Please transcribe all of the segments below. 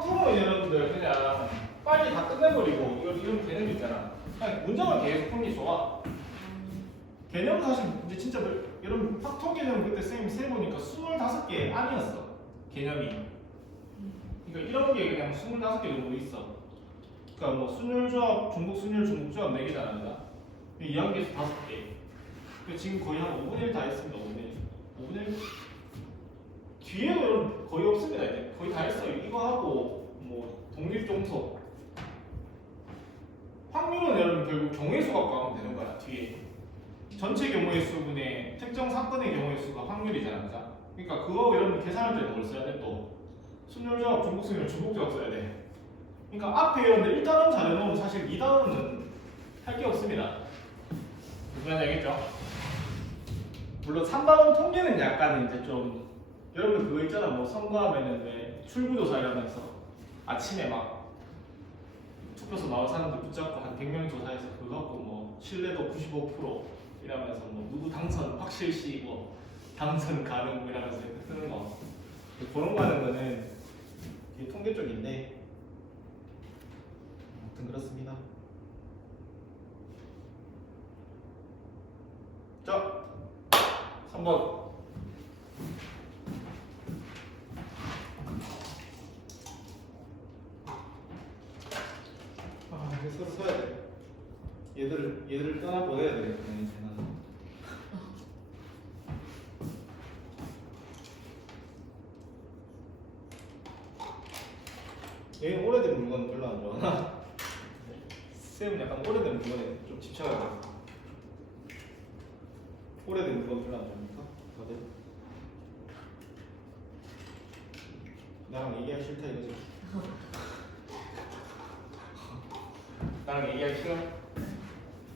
확통은 여러분들 그냥 빨리 다 끝내버리고 이런 개념 있잖아. 그냥 문장을 계속 풀기 좋아. 개념은 사실 이제 진짜 여러분 확통 개념 그때 쌤이 세보니까 25개 아니었어. 개념이. 그러니까 이런 게 그냥 25개 정도 있어. 그러니까 뭐 순열조합, 중복순열, 중복조합 4개잖아. 이 2학기에서 5개. 지금 거의 한 5분의 1 다 했습니다. 5분의 1. 뒤에도 여러분 거의 없습니다. 이제 거의 다 했어요. 이거 하고 뭐 독립종속. 확률은 여러분 결국 경우의 수 갖고 하면 되는 거야. 뒤에 전체 경우의 수분의 특정 사건의 경우의 수가 확률이잖아. 그죠? 그러니까 그거 여러분 계산할 때는 뭘 써야 돼? 또 순열조합, 중복순열, 중복조합 써야 돼. 그러니까 앞에 여러분들 1단원 잘해놓으면 사실 2단원은 할 게 없습니다. 무슨 말인지 알겠죠? 물론 3단원 통계는 약간 이제 좀 여러분 그거 있잖아. 뭐 선거하면은 왜 출구조사 이러면서 아침에 막 투표소 나온 사람들 붙잡고 한 100명 조사해서 그거 갖고 뭐 신뢰도 95% 이러면서 뭐 누구 당선 확실시 뭐 당선 가능 이러면서 이렇게 쓰는 거. 그런 거 하는 거는 통계 쪽인데 아무튼 그렇습니다. 자, 3번. 이제 서로 써야 돼. 얘들을 떠나 보내야 되겠네. 이제는. 얘는 오래된 물건 별로 안 좋아하나? 쌤은 약간 오래된 물건에 좀 집착을 해. 오래된 물건 별로 안 좋아합니까? 다들? 나랑 얘기하기 싫다 이거지? 나랑 얘기하기 싫어?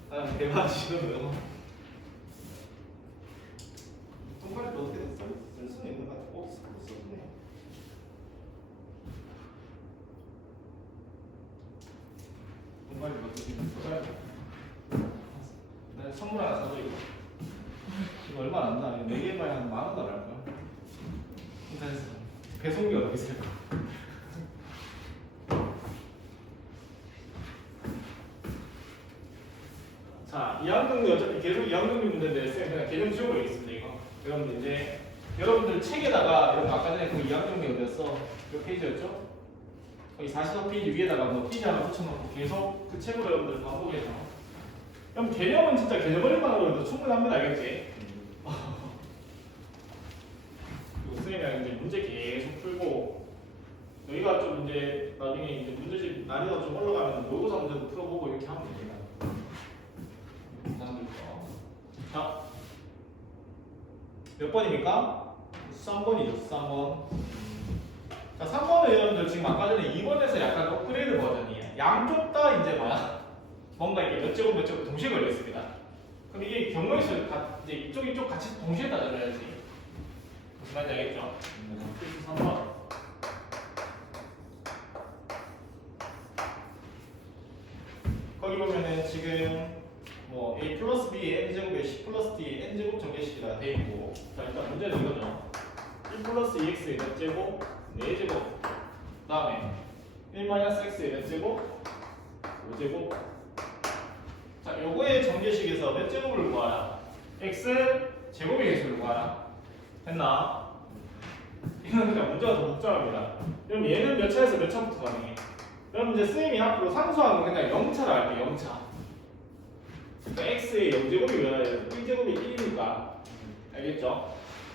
나랑 대화하기 싫어요? 동그라미 어떻게든 쓸 수는 있는 것 같아. 썼네. 동그라미 어떻게든 써야 돼. 내가 선물 하나 사줘 이거. 이거 얼마 안 나? 4개 봐야 한 10,000원 나갈까? 인터넷에서 배송비 어떻게 세요? 자, 2학년이 어차피 계속 2학년이 문제인데 쌤 그냥 개념 지워버리겠습니다 이거. 여러분들 이제 여러분들 책에다가 여러분 아까 전에 그 2학년이 어디였어? 몇 페이지였죠? 거기 44페이지 위에다가 뭐 띠지 하나 붙여놓고 계속 그 책으로 여러분들 반복해서. 그럼 개념은 진짜 개념어린만으로 해도 충분합니다, 알겠지? 그리고 쌤이랑 이제 문제 계속 풀고 여기가 좀 이제 나중에 이제 문제집 난이도가 좀 올라가면 모의고사 문제도 풀어보고 이렇게 하면 됩니다. 자, 몇 번입니까? 3번이죠, 3번. 자, 3번은 여러분들 지금 아까 전에 2번에서 약간 업그레이드 버전이에요. 양쪽 다 이제 뭐야? 뭔가 이게 몇 제곱 몇 제곱 동시에 걸려 있습니다. 그럼 이게 경우의 수 이제 이쪽 같이 동시에 따져야지. 무슨 말인지 알겠죠? 3번. 거기 보면은 지금 뭐 a 플러스 b n제곱에 c 플러스 d n제곱 전개식이라 돼 있고, 자 일단 문제는 이거죠. 1 플러스 2x의 몇 제곱 4제곱, 그 다음에 1 마이너스 x의 몇 제곱 5제곱. 자, 요거의 전개식에서 몇 제곱을 구하라? x 제곱의 개수를 구하라. 됐나? 이건 그냥 문제가 더 복잡합니다. 그럼 얘는 몇 차에서 몇 차부터 가능해? 그럼 이제 쌤이 앞으로 상수하는 그냥 0차로 할게. 0차. 그러니까 x의 0제곱이 왜 나와요? 1제곱이 1이니까. 알겠죠?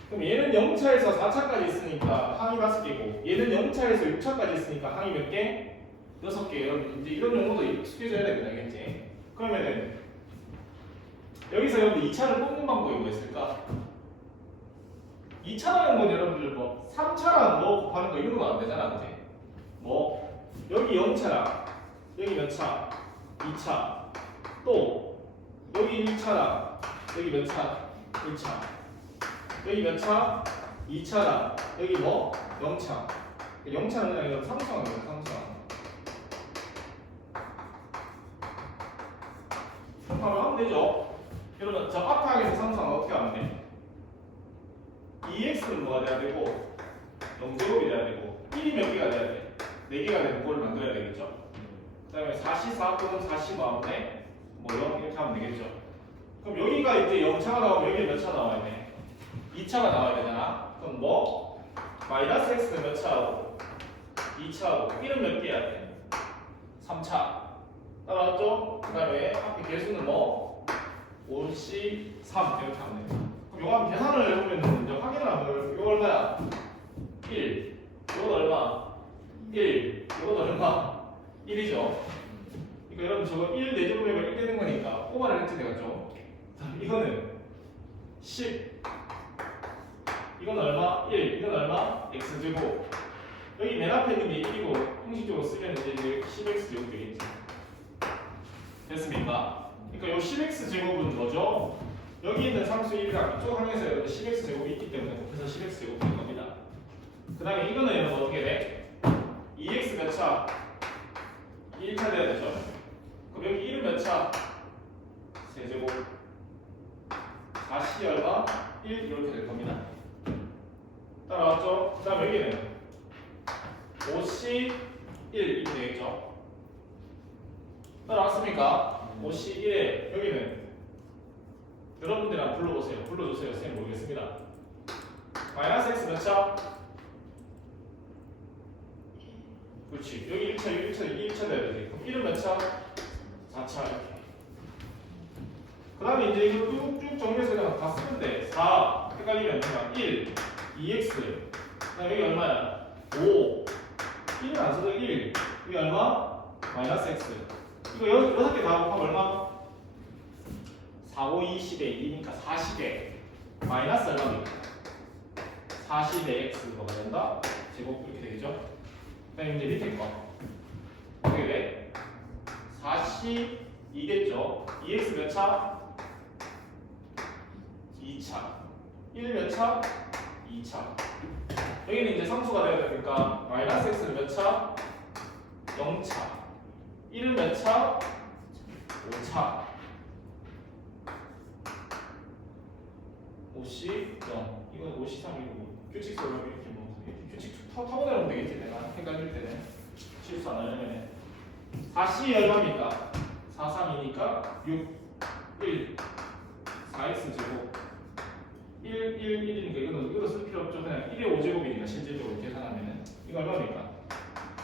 그럼 얘는 0차에서 4차까지 있으니까 항이 5개고, 얘는 0차에서 6차까지 있으니까 항이 몇 개? 6개. 여러분 이제 이런 용어도 익숙해져야 됩니다. 알겠지? 그러면은 여기서 여러분 2차를 뽑는 방법이 뭐였을까? 2차라는 건 여러분들 뭐 3차랑 뭐 곱하는 거 이런 건 안 되잖아. 그치? 뭐 여기 0차랑 여기 몇 차? 2차. 또 여기 1차랑 여기 몇 차? 1차. 여기 몇 차? 2차랑 여기 뭐? 0차. 0차는 그냥 이런 상수하는 거예요. 상수하는. 바로 하면 되죠. 여러분 저 앞에 항에서 상수하면 어떻게 하면 돼? 2x는 뭐가 돼야 되고 0제곱이 돼야 되고 1이 몇 개가 돼야 돼? 4개가 되는 꼴을 만들어야 되겠죠. 그 다음에 4C4 또는 4C 마분의 뭐 0 이렇게 하면 되겠죠. 그럼 여기가 이제 0차가 나오면 여기 몇 차 나와야 돼? 2차가 나와야 되잖아. 그럼 뭐? 마이너스 x는 몇 차하고? 2차하고 1은 몇 개야 돼? 3차 따라왔죠? 그 다음에 앞에 개수는 뭐? 5C3 이렇게 하면 돼. 그럼 이거 한번 계산을 해보면 이제 확인을 하면 이거 얼마야? 1 이건 얼마? 1 이건 얼마? 1이죠. 그러니까 여러분 저거 1 4제곱이면 1 되는 거니까 꼬마를 했지 내가 좀. 이거는 10 이건 얼마? 1 이건 얼마? x제곱. 여기 맨 앞에 있는 게 1이고 형식적으로 쓰면 이제 10x 제곱 되겠지. 됐습니까? 그러니까 요 10x 제곱은 뭐죠? 여기 있는 상수 1이랑 이쪽 항에서 여러분 10x 제곱이 있기 때문에 곱해서 10x 제곱이 된 겁니다. 그 다음에 이거는 여러분 어떻게 돼? 2x 몇 차? 1차 돼야 되죠. 그럼 여기 1은 몇 차? 세제곱 4c 얼마? 1 이렇게 될 겁니다. 따라왔죠? 그 다음에 여기는 5c 1 이렇게 되겠죠. 따라왔습니까? 5c 1에 여기는 여러분들 한번 불러보세요. 불러주세요. 선생님 모르겠습니다. 마이너스 x 몇 차? 그렇지. 여기 1차, 여기 1차, 여기 1차 돼야 되지. 그럼 1은 몇 차? 4차 이렇게. 그 다음에 이제 이거 쭉쭉 정리해서 그냥 다 쓰면 돼. 4 헷갈리면 그냥 1, 2x 그 다음에 여기 얼마야? 5 1은 안 써도 1 여기 얼마? 마이너스 x 이거 6개 다 곱하면 얼마? 4, 5, 20에 2니까 40에 마이너스 얼마입니까? 40에 x가 된다? 제곱 이렇게 되겠죠? 그 다음에 이제 밑에 거 어떻게 돼? 42겠죠? 2x 몇 차? 2차 1 몇 차? 2차 여기는 이제 상수가 되어야 되니까 마이너스 x는 몇 차? 0차 1은 몇 차? 5차 5C 0 이건 5C 3이고 규칙수로 이렇게 뭐 규칙 타고내면 되겠지 내가 헷갈릴 때는 실수 안 하려면 4C 얼마입니까? 4, 3이니까 6 1 4x 제곱 1, 1, 1이니까 이거는 쓸 필요 없죠. 그냥 1의 5제곱이니까 실질적으로 계산하면은 이거 얼마입니까?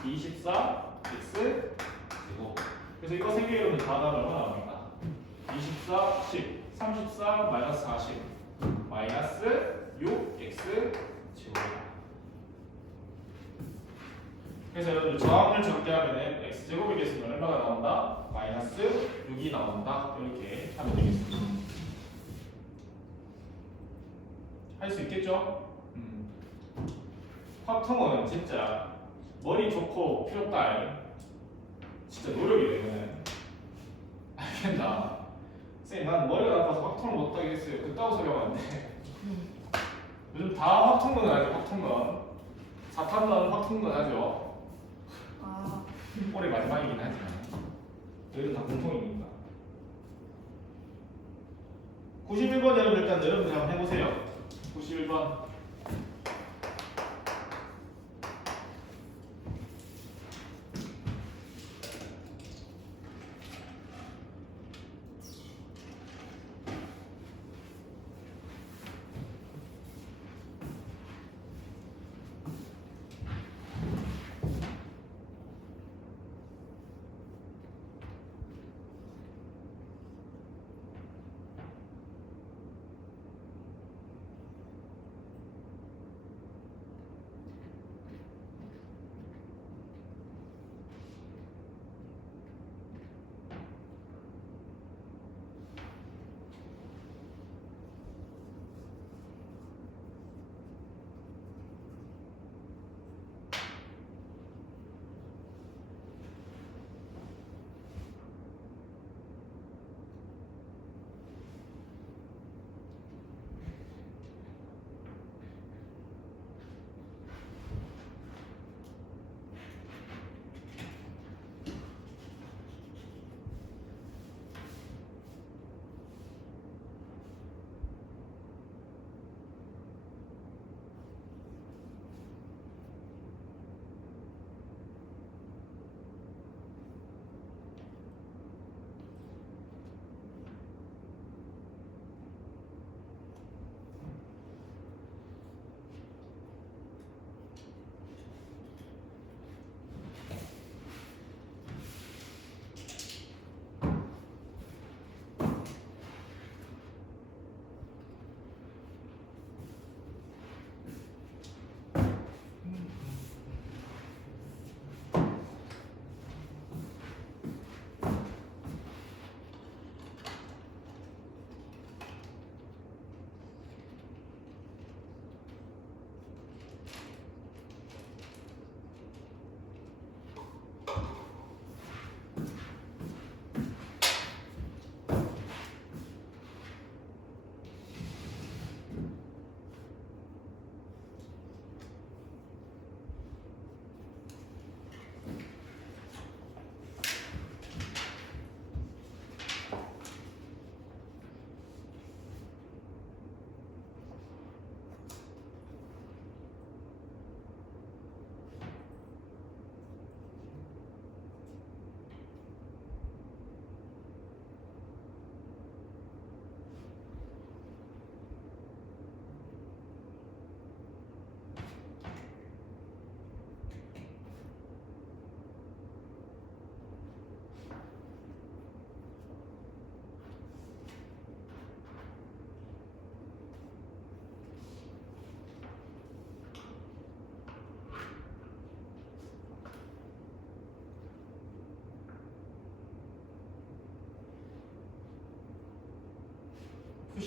24x 제곱. 그래서 이거 3개 여러분 다 하면 얼마 나옵니까? 24, 10, 34, 마이너스 40, 마이너스 6x 제곱이다. 그래서 여러분 저항을 적게 하면은 x 제곱이 됐으면 얼마가 나온다? 마이너스 6이 나온다. 이렇게 하면 되겠습니다. 할 수 있겠죠? 확통은 진짜 머리 좋고 필요 없다. 진짜 노력이 되면 알겠나? 선생님 난 머리가 나빠서 확통을 못 하겠어요. 그따구 소리 하는데 요즘 다 확통론 하죠. 확통론 사탄론 확통론 하죠. 올해 마지막이긴 하지만 저희는 다 공통이니까 91번 여러분 일단 여러분들 한번 해보세요. 91번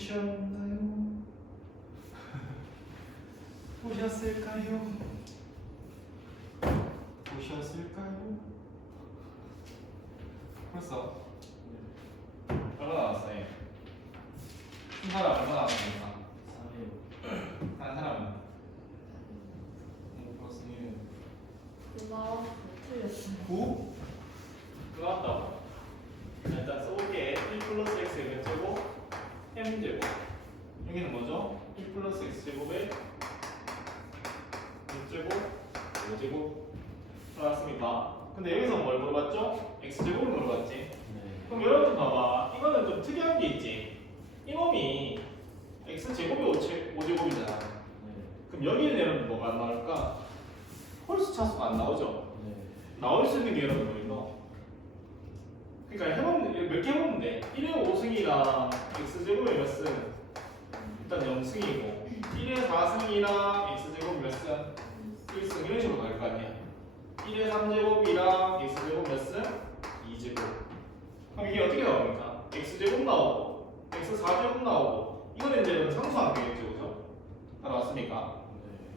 보셨나요? 보셨을까요? 보셨을까요? 벌써 얼마 나왔어요? 한 사람 얼마 나왔습니까? 한 사람은? 플러스 1 나 틀렸어. 9? 그거 나왔다고? 일단 써볼게. 1 플러스 x의 몇 제곱? m제곱. 여기는 뭐죠? 1 플러스 x제곱의 몇 제곱? 5제곱 나왔습니까? 근데 여기서 뭘 물어봤죠? x제곱을 물어봤지? 그럼 여러분 봐봐. 이거는 좀 특이한 게 있지. 이놈이 x제곱이 5제곱이잖아. 그럼 여기는 여러분 뭐가 안 나올까? 홀수 차수가 안 나오죠? 나올 수 있는 게 여러분 뭐 있노? 그러니까 해보면 몇 개 해보면 돼. 1의 5승이랑 x제곱의 몇 승? 일단 0승이고 1의 4승이랑 x제곱 몇 승? 1승 이런 식으로 갈 거 아니야. 1의 3제곱이랑 x제곱 몇 승? 2제곱. 그럼 이게 어떻게 나옵니까? x제곱 나오고 x4제곱 나오고 이거는 이제 상수하면 되겠죠, 그죠? 따라왔습니까?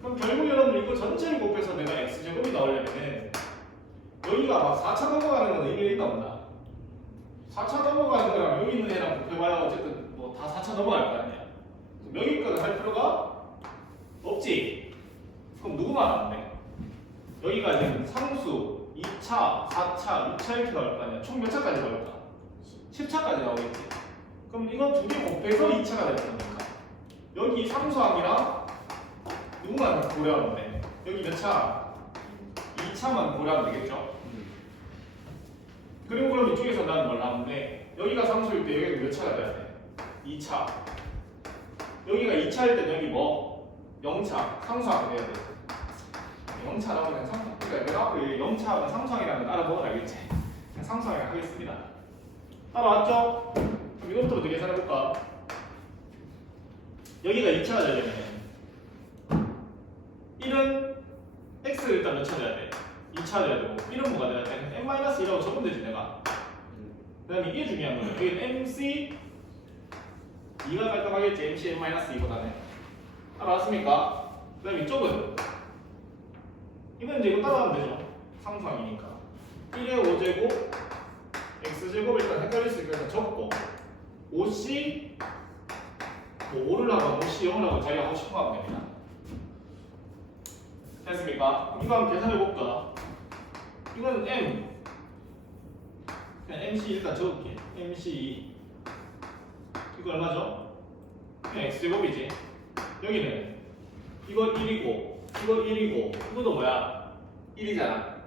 그럼 결국 여러분 이거 전체를 곱해서 내가 x제곱이 나오려면은 여기가 막 4차 넘어가는 건 의미가 있다 없나? 4차 넘어가는 거랑 여기 있는 애랑 곱해봐야 어쨌든 뭐 다 4차 넘어갈 거 아니야. 여기 거는 할 필요가 없지. 그럼 누구만 안 돼? 여기가 이제 상수 2차, 4차, 6차 이렇게 나올 거 아니야. 총 몇 차까지 나올까? 10차까지 나오겠지. 그럼 이거 두 개 곱해서 2차가 될 거니까 여기 상수항이랑 누구만 고려하면 돼? 여기 몇 차? 2차만 고려하면 되겠죠? 그리고 그럼 이쪽에서 나는 뭘 나오는데 여기가 상수일 때 여기가 몇 차가 돼야 돼? 2차. 여기가 2차일 때 여기 뭐? 0차. 상수항이 돼야 돼. 0차라고 그냥 상수항. 그러니까 내가 앞으로 0차는 상수항이라는 거 알아보면 알겠지? 그냥 상수항이라고 하겠습니다. 따라왔죠? 그럼 이것부터 어떻게 계산해볼까? 여기가 2차가 되려면 1은 x를 일단 몇 차 돼야 돼? 2차 돼야 되고 1은 뭐가 돼야 돼? n-1이라고 적으면 되지 내가. 그 다음에 이게 중요한 거예요. 여기는 mc 2가 깔끔하겠지. mc n-2보다는 따라왔습니까? 그 다음에 이쪽은 이건 이제 이거 따라하면 되죠. 상수항이니까 1의 5제곱 x제곱 일단 헷갈릴 수 있으니까 적고 5c 뭐 5를 하고 5c 0을 하고 자기가 하고 싶은 거 하면 됩니다. 됐습니까? 이거 한번 계산해볼까? 이거는 m 그냥 mc 일단 적을게. mc 이거 얼마죠? 그냥 x제곱이지. 여기는 이거 1이고 이거 1이고 이것도 뭐야? 1이잖아.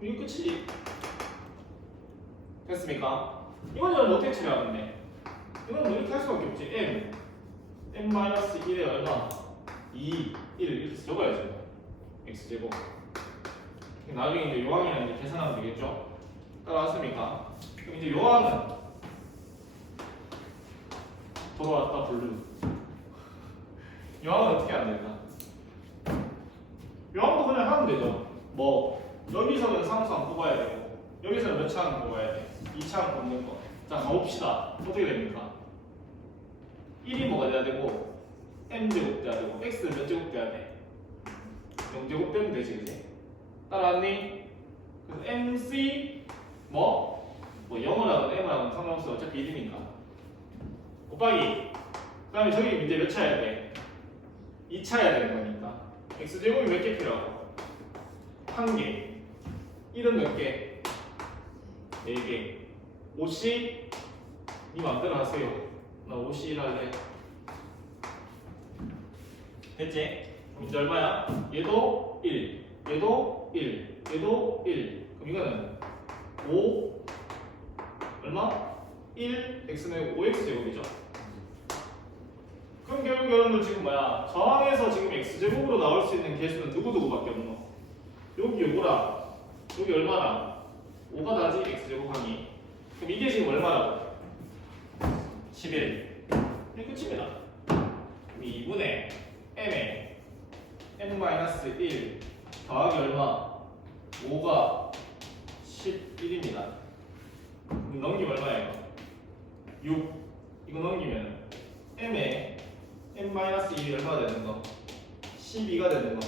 이거 끝이지. 됐습니까? 이건 여러분 어떻게 처리하면 돼? 이건 뭐 이렇게 할 수밖에 없지. m-1에 얼마? 2, 1 이렇게 적어야죠. x제곱. 나중에 이제 요항이랑 이제 계산하면 되겠죠? 따라왔습니까? 그럼 이제 요항은 돌아왔다 블루. 요항은 어떻게 하면 될까? 요항도 그냥 하면 되죠. 뭐 여기서는 상수항 뽑아야 되고 여기서는 몇 차항 뽑아야 돼? 2차항 뽑는 거. 자 가봅시다. 어떻게 됩니까? 1이 뭐가 돼야 되고 m제곱 돼야 되고 x는 몇 제곱 돼야 돼? 0제곱 되면 되지, 그치? 따라왔니? 그래서 MC 뭐 0을 하든 M을 하든 상관없어. 어차피 1이니까 곱하기 그 다음에 저기 이제 몇 차야 돼? 2차야 되는 거니까 x제곱이 몇 개 필요하고? 1개 1은 몇 개? 4개 5C 니 맘대로 하세요. 나 5C 1 할래. 됐지? 이제 얼마야? 얘도 1, 얘도 1, 얘도 1. 그럼 이거는 5 얼마? 1 x는 5x 제곱이죠. 그럼 결국 여러분들 지금 뭐야? 저항에서 지금 x 제곱으로 나올 수 있는 개수는 누구누구밖에 없노? 여기 요거랑 여기 얼마나? 5가 다지 x 제곱하기. 그럼 이게 지금 얼마라고? 11. 이게 끝입니다. 2분의 m에 n-1 더하기 얼마? 5가 11입니다. 그럼 넘기면 얼마예요? 6. 이거 넘기면 m에 m-1이 얼마가 되는 거? 12가 되는 거.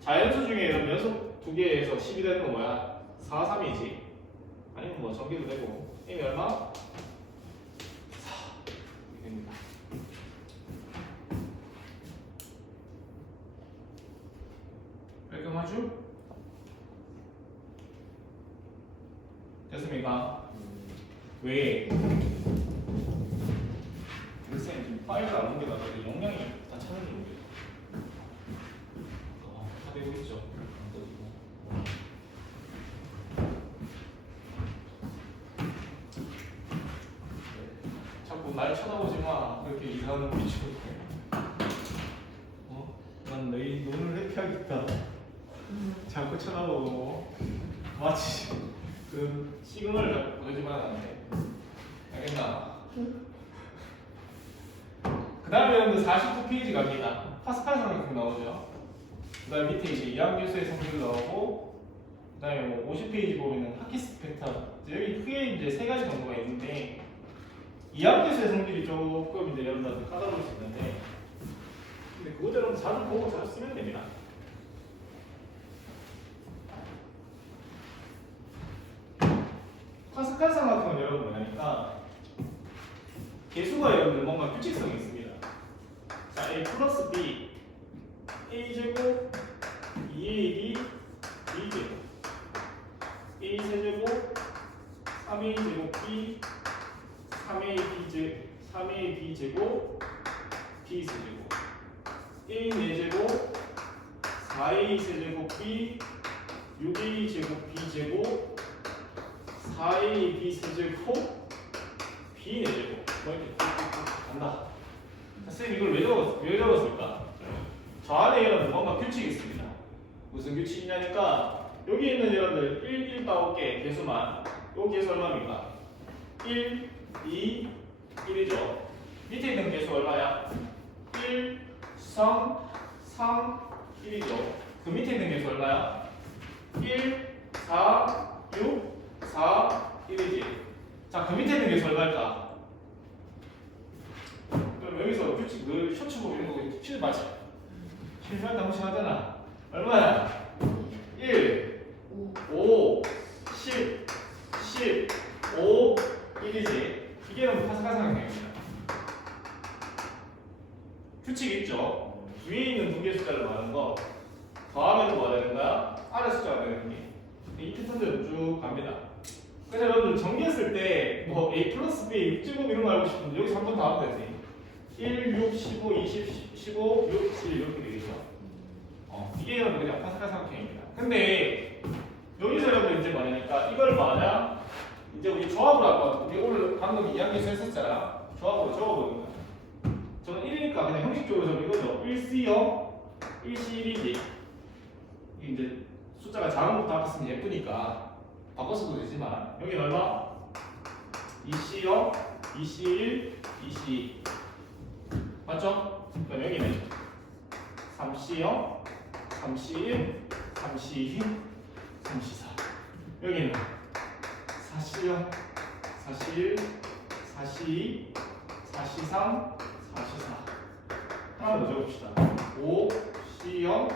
자연수 중에 이런 연속 두 개에서 10이 되는 건 뭐야? 4, 3이지. 아니면 뭐 전기도 되고. m이 얼마? 4. 이렇게 됩니다. 깔끔하죠? 됐습니까? 왜? 글쎄 지금 파일을 안 옮겨놔서 용량이 다 차는 게 다 되고 있죠. 자꾸 날 쳐다보지 마. 그렇게 이상한 눈빛으로. 난 너희 눈을 회피하겠다. 자꾸 쳐다보고 마치 그 시그널을 보내지만 않는데. 알겠나? 그 다음에 여러분들 49페이지 갑니다. 파스칼 상황이 나오죠. 그 다음에 밑에 이제 이항교수의 성질 나오고, 그 다음에 뭐 50페이지 보면은 하키스 벡터. 여기 크게 이제 세 가지 정도가 있는데, 이항교수의 성질이 조금 이제 여러분들한테 까다로울 수 있는데, 근데 그거대로 자주 보고 자주 쓰면 됩니다. 파스칼상 같은 건 여러분 뭐냐니까 개수가 여러분들 뭔가 규칙성이 있습니다. 자, a 플러스 b a 제곱 2ab b 제곱 a 세제곱 3a 제곱 b 3a b 제곱 b 세제곱 a 4제곱 4a 세제곱 b 6a 제곱 b 제곱 4a b 세제곱 b 4제곱 뭐 이렇게 간다. 선생님 이걸 왜 적었습니까? 저 안에 여러분 뭔가 규칙이 있습니다. 무슨 규칙이냐니까 여기 있는 여러분들 1 따올게 개수만 요 개수 얼마입니까? 1, 2, 1이죠. 밑에 있는 개수 얼마야? 1, 3, 3, 1이죠. 그 밑에 있는 개수 얼마야? 1, 4, 6, 4, 1이지. 자, 그 밑에 있는 개수 얼마일까? 그럼 여기서 규칙 늘 셔츠 보고 이런 거 퀴즈 맞지? 실수할 때 무시하잖아. 얼마야? 1, 5, 10, 5, 1이지. 이게 너무 파스칼 상황입니다. 규칙 있죠? 위에 있는 두 개 숫자를 말하는 거 더하면 뭐가 되는 거야? 아래 숫자가 되는 게. 이 패턴대로 쭉 갑니다. 그래서 여러분들 전개했을 때 뭐 a 플러스 b 6제곱 이런 거 알고 싶은데 여기서 한 번 더 하면 되지. 1, 6, 15, 20, 15, 6, 7 이렇게 되겠죠. 이게 여러분 그냥 파스칼 상황입니다. 근데 여기서 여러분 이제 뭐냐니까 이걸 뭐하냐? 이제 우리 조합을 할 거. 우리 오늘 방금 이야기해서 했었잖아. 조합으로 적어보는 거야. 저는 1이니까 그냥 형식적으로 좀 이거죠. 1C0, 1C1이지. 이제 숫자가 작은 것부터 앞에 쓰면 예쁘니까 바꿔서도 되지만 여기는 얼마? 2C0, 2C1, 2C2 맞죠? 그럼 여기는 3C0, 3C1, 3C2, 3C4 여기는 4C0, 4C1, 4C2, 4C3, 4C4 하나 더 적읍시다. 5C0,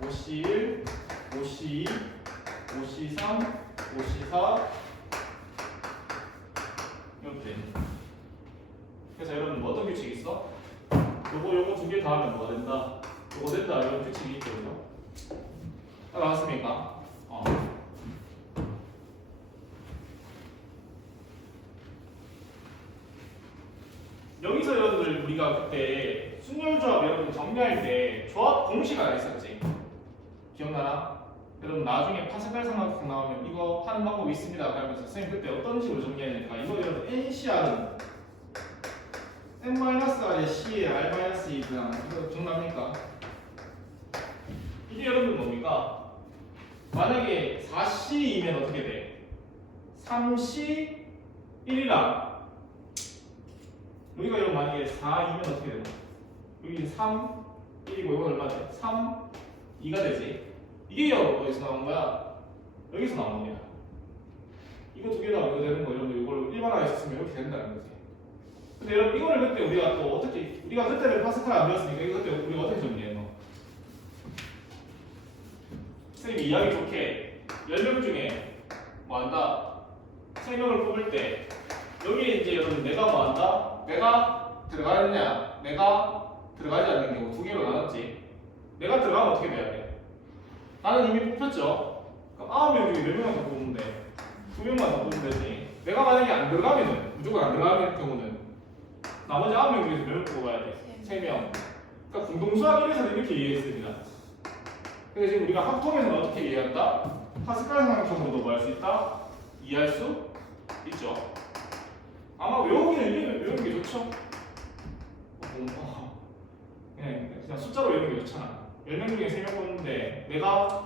5C1, 5C2, 5C3, 5C4 이렇게 됩니다. 그래서 여러분 뭐 어떤 규칙이 있어? 요거 두 개 다 하면 뭐가 된다? 요거 된다 이런 규칙이 있죠. 따라왔습니까? 여기서 여러분들 우리가 그때 순열조합 여러분 정리할 때 조합 공식 하나 있었지? 기억나나? 여러분 나중에 파스칼 삼각형 나오면 이거 하는 방법이 있습니다 하면서 선생님 그때 어떤 식으로 정리하니까 이거 여러분 NCR은 n-r의 C에 r-2 그냥 이거 정답입니까? 이게 여러분 뭡니까? 만약에 4C이면 어떻게 돼? 3C 1이랑 여기가 여러분 만약에 4이면 어떻게 되나? 여기 3 1이고 이건 얼마 돼? 3 2가 되지. 이게 어디서 나온 거야? 여기서 나온 겁니다. 이거 두 개 다 이거 되는 거 이런 거 이걸 일반화했으면 이렇게 된다는 거지. 근데 여러분 이거를 그때 우리가 또 어떻게 우리가 그때는 파스칼 안 배웠으니까 이거 그때 우리가 어떻게 정리했노? 선생님이 이야기 좋게 10명 중에 뭐 한다 3명을 뽑을 때 여기에 이제 여러분 내가 뭐 한다? 내가 들어가느냐 내가 들어가지 않는 경우 두 개로 나눴지. 내가 들어가면 어떻게 돼야 돼? 나는 이미 뽑혔죠. 그럼 9명 중에 몇 명만 더 뽑으면 돼? 2명만 더 뽑으면 되지. 내가 만약에 안 들어가면은 무조건 안 들어가는 경우는 나머지 9명 중에서 몇 명 뽑아야 돼? 3명. 그러니까 공동수학 1에서는 이렇게 이해했습니다. 그래서 지금 우리가 합통에서는 어떻게 이해한다? 파스칼 상학형으로도 뭐 할 수 있다? 이해할 수 있죠. 아마 외우는 게 좋죠. 그냥 숫자로 외우는 게 좋잖아. 10명 중에 3명 뽑는데 내가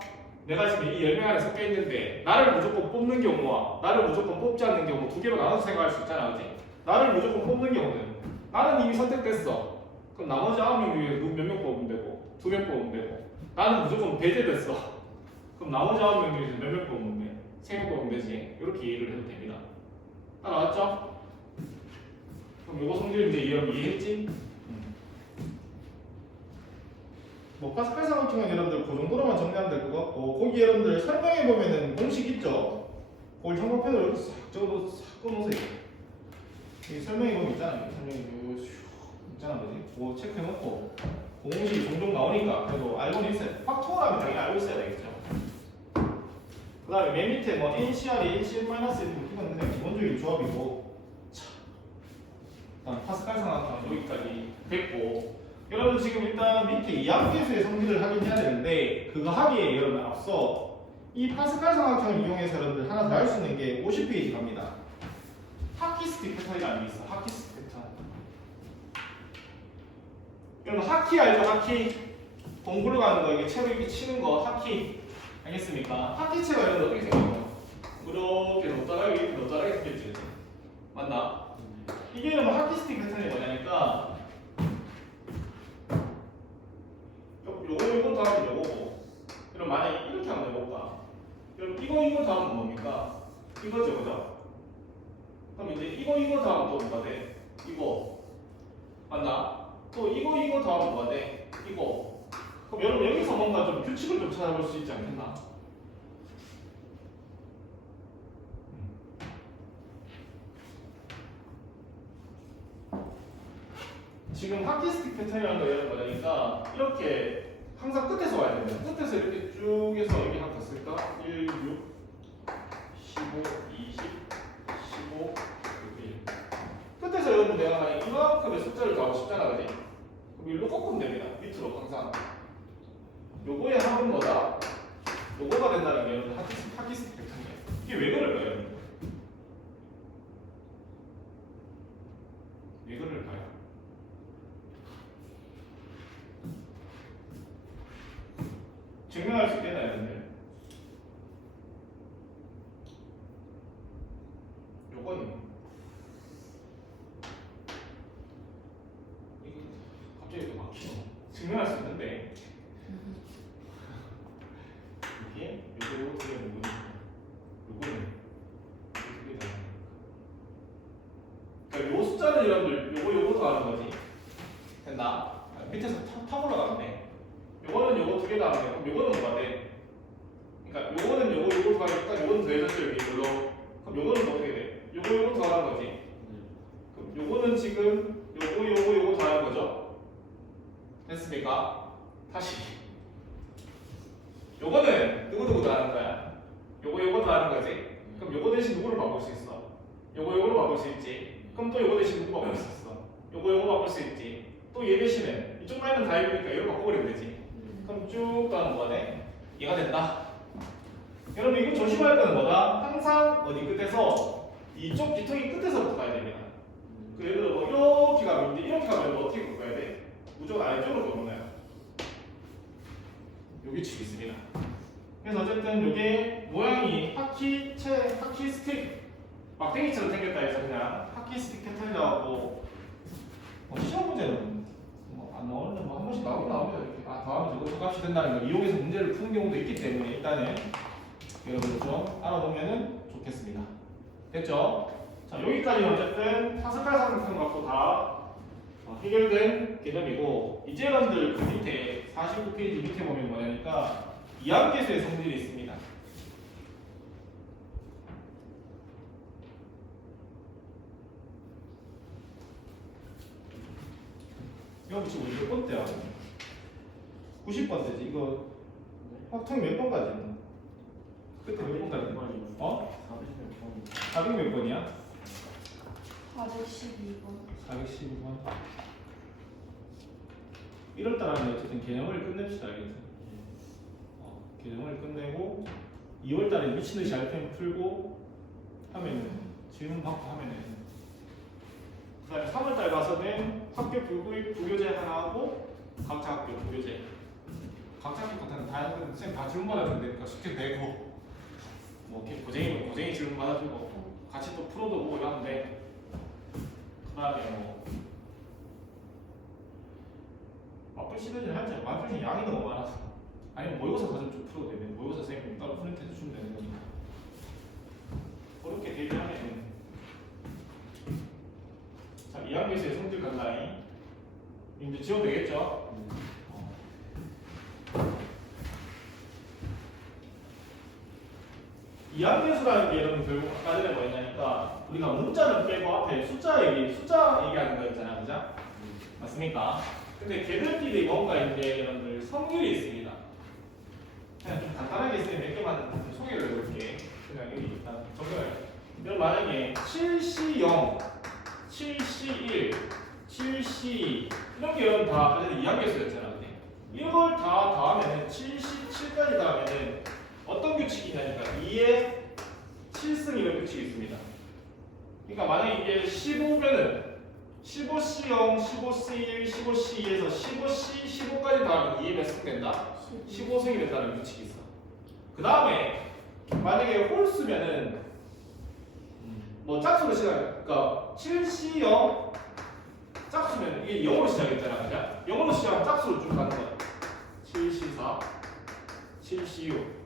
지금 이 10명 안에 섞여 있는데 나를 무조건 뽑는 경우와 나를 무조건 뽑지 않는 경우 두 개로 나눠서 생각할 수 있잖아, 그렇지? 나를 무조건 뽑는 경우는 나는 이미 선택됐어. 그럼 나머지 9명 중에 몇 명 뽑으면 되고 2명 뽑으면 되고 나는 무조건 배제됐어. 그럼 나머지 9명 중에서 몇 명 뽑으면 돼? 3명 뽑으면 되지. 이렇게 이해를 해도 됩니다. 따라왔죠? 그럼 이거 성질 이제 이해했지? 뭐 파스칼 상학형은 여러분들 그 정도로만 정리하면 될 것 같고 거기 여러분들 설명해 보면은 공식 있죠? 거기 정보편으로 이렇게 싹 적어도 싹 꺼놓으세요. 이 설명해 보면 있잖아. 설명해 있잖아, 뭐지? 그거 체크해놓고 공식이 종종 나오니까 그래도 알고는 있어요. 팍토어라면 당연히 알고 있어야 되겠죠. 그 다음에 맨 밑에 뭐 NCR이 NCR-1 이건 그냥 기본적인 조합이고 일단 파스칼 상학형 여기까지 됐고 여러분 지금 일단 밑에 이항계수의 성질을 확인해야 되는데 그거 하기에 여러분 앞서 이 파스칼 상학형을 이용해서 여러분들 하나 더 할 수 있는 게 50페이지 갑니다. 하키스틱 패턴이라는 게 있어. 하키스틱 패턴. 여러분 하키 알죠? 하키 공부를 가는 거 이게 채로 이렇게 치는 거 하키 알겠습니까? 하키채가 여러분 어떻게 생겨요? 이렇게 높다랗게 생겼지. 맞나? 이게 여러분 하키스틱 패턴이 뭐냐니까 요거 다음에 요거고 그럼 만약에 이렇게 한번 해볼까? 그럼 이거 다음은 뭡니까? 이거죠, 그죠? 그럼 이제 이거 다음 또 뭐가 돼? 이거 맞나? 또 이거 다음 뭐가 돼? 이거 그럼 여러분 여기서 뭔가 좀 규칙을 좀 찾아볼 수 있지 않겠나? 지금 하키스틱 패턴이라는 거 여러분 뭐냐니까 이렇게 항상 끝에서 와야 됩니다. 끝에서 이렇게 쭉 해서 여기 한번 쓸까? 1, 6, 15, 20, 15, 1 끝에서 여러분 내가 만약 이만큼의 숫자를 더하고 싶잖아, 그지? 그럼 일로 꺾으면 됩니다. 밑으로 항상 요거의 합은 뭐다? 요거가 된다는 게 여러분 하키스틱 패턴이에요. 이게 왜 그럴까요, 여러분? 왜 그럴까요? 증명할 수 있겠나요, 여러분들? 요거는 이거 갑자기 또 막히네. 증명할 수 있는데 이게 요거 두개 부분이 요거는 어떻게 되는 그러니까 요 숫자는 여러분들 요거 더하는 거지. 됐나? 밑에서 탁 올라가는데 요거는 요거 두 개 다음에 그럼 요거는 뭐가 돼? 그러니까 요거는 요거 더하니까 요거는 더해졌죠 여기 이걸로. 그럼 요거는 어떻게 돼? 요거 더하는 거지. 그럼 요거는 지금 요거 더하는 거죠? 됐습니까? 다시 요거는 누구 더하는 거야? 요거 더하는 거지. 그럼 요거 대신 누구를 바꿀 수 있어? 요거로 바꿀 수 있지. 그럼 또 요거 대신 누구 바꿀 수 있어? 요거 바꿀 수 있지. 또 얘 대신에 이쪽 라인은 다 해보니까 얘로 바꿔버리면 되지. 그럼 쭉 가는 뭐가 돼? 얘가 된다. 여러분 이거 조심할 거는 뭐다? 항상 어디 끝에서 이쪽 뒤통이 끝에서부터 가야 됩니다. 그 예를 들어 뭐 이렇게 가면 이렇게 가면 어떻게 가야 돼? 무조건 아래쪽으로 돌아오나요? 요 규칙이 있습니다. 그래서 어쨌든 이게 모양이 하키 스틱 막대기처럼 생겼다 해서 그냥 하키 스틱 패턴이라고 시험 문제는 안 나오는데 뭐 한 번씩 나오긴 나옵니다. 이렇게 더하면 저거 값이 된다는 걸 이용해서 문제를 푸는 경우도 있기 때문에 일단은 여러분들 좀 알아보면은 좋겠습니다. 됐죠? 자, 여기까지 어쨌든 파스칼 상승 갖고 다 해결된 개념이고, 이제 여러분들 그 밑에 49페이지 밑에 보면 뭐냐니까 이항계수의 성질이 있습니다. 이거 지금 몇 번째야? 90번째지. 이거 확통 몇 번까지? 끝에 몇 번까지? 어? 400 몇 번이야? 412번. 412번. 1월달 안에 어쨌든 개념을 끝냅시다. 알겠지? 개념을 끝내고 2월달에 미친듯이 RPM 풀고 하면은 질문 받고 하면은 그 다음에 3월달 가서는 학교 부교재 하나 하고 각자 학교 부교재 각자 학교 같은 다 했는데 선생님 다 질문 받았는데 그러니까 숙제 내고 뭐 이렇게 고쟁이 질문 받아주고 같이 또 풀어도 보고 이러는데 그 다음에 뭐 맞불 시도는 할지 맞불 양이 너무 많아서 아니면 모의고사 과정 좀 풀어도 되면 모의고사 선생님 따로 프린트 해주시면 되는 거니까 그렇게 대비하면 자, 이항계수의 성질 간다잉 이제 지워도 되겠죠? 이항계수라는 게 여러분 결국 아까 전에 뭐였냐니까 우리가 문자는 빼고 앞에 숫자 얘기하는 거였잖아, 그죠? 맞습니까? 근데 걔들끼리 뭔가 이제 여러분들 성질이 있습니다. 그냥 좀 간단하게 있으면 몇 개만 좀 소개를 해볼게. 그냥 여기 일단 적어요. 여러분 만약에 7C0, 7C1, 7C 이런 게 여러분 다 어쨌든 이항계수였잖아, 근데 이걸 다 더하면은 7C7까지 더하면은 어떤 규칙이냐니까 2의 7승 이런 규칙이 있습니다. 그러니까 만약에 이게 15면은 15C0, 15C1, 15C2에서 15C, 15까지 더하면 2의 몇 승 된다? 15승이 된다는 규칙이 있어. 그 다음에 만약에 홀수면은 뭐 짝수로 그러니까 7C0 짝수면 이게 0으로 시작했잖아, 그죠? 0으로 시작하면 짝수로 쭉 가는 거야. 7C4, 7C6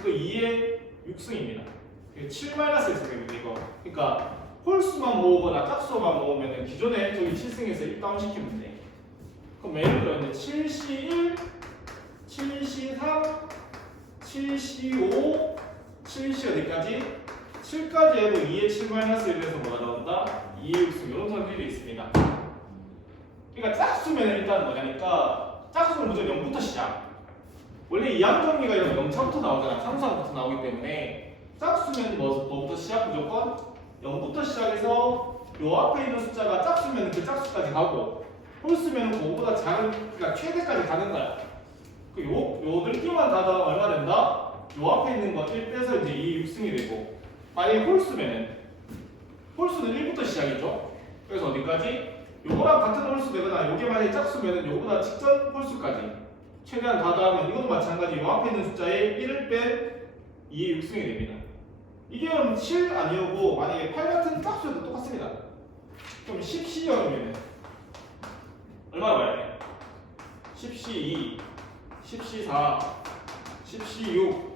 이거 2의 6승입니다. 7-1승입니다, 이거. 그러니까 홀수만 모으거나 짝수만 모으면 기존에 저기 7승에서 1다운 시키면 돼. 그럼 예를 들어 이제 7C1, 7C3, 7C5, 7C 어디까지? 7까지 해도 2의 7-1에서 뭐가 나온다? 2의 6승 이런 성질이 있습니다. 그러니까 짝수면 일단 뭐냐니까 짝수는 무조건 0부터 시작. 원래 이항 정리가 이런 0차부터 나오잖아. 3, 4부터 나오기 때문에 짝수면 뭐부터 시작? 무조건 0부터 시작해서 요 앞에 있는 숫자가 짝수면 그 짝수까지 가고 홀수면 그거보다 작은 그러니까 최대까지 가는 거야. 요 느낌만 다 더하면 얼마 된다? 요 앞에 있는 거 1 빼서 이제 2 6승이 되고 만약에 홀수는 1부터 시작이죠. 그래서 어디까지? 요거랑 같은 홀수 되거나 요게 만약에 짝수면 요거보다 직전 홀수까지 최대한 다 더하면 이것도 마찬가지 요 앞에 있는 숫자에 1을 뺀 2의 6승이 됩니다. 이게 그럼 7 아니오고 만약에 8 같은 짝수여도 똑같습니다. 그럼 10C여면 얼마나 와야 돼? 10C2, 10C4, 10C6,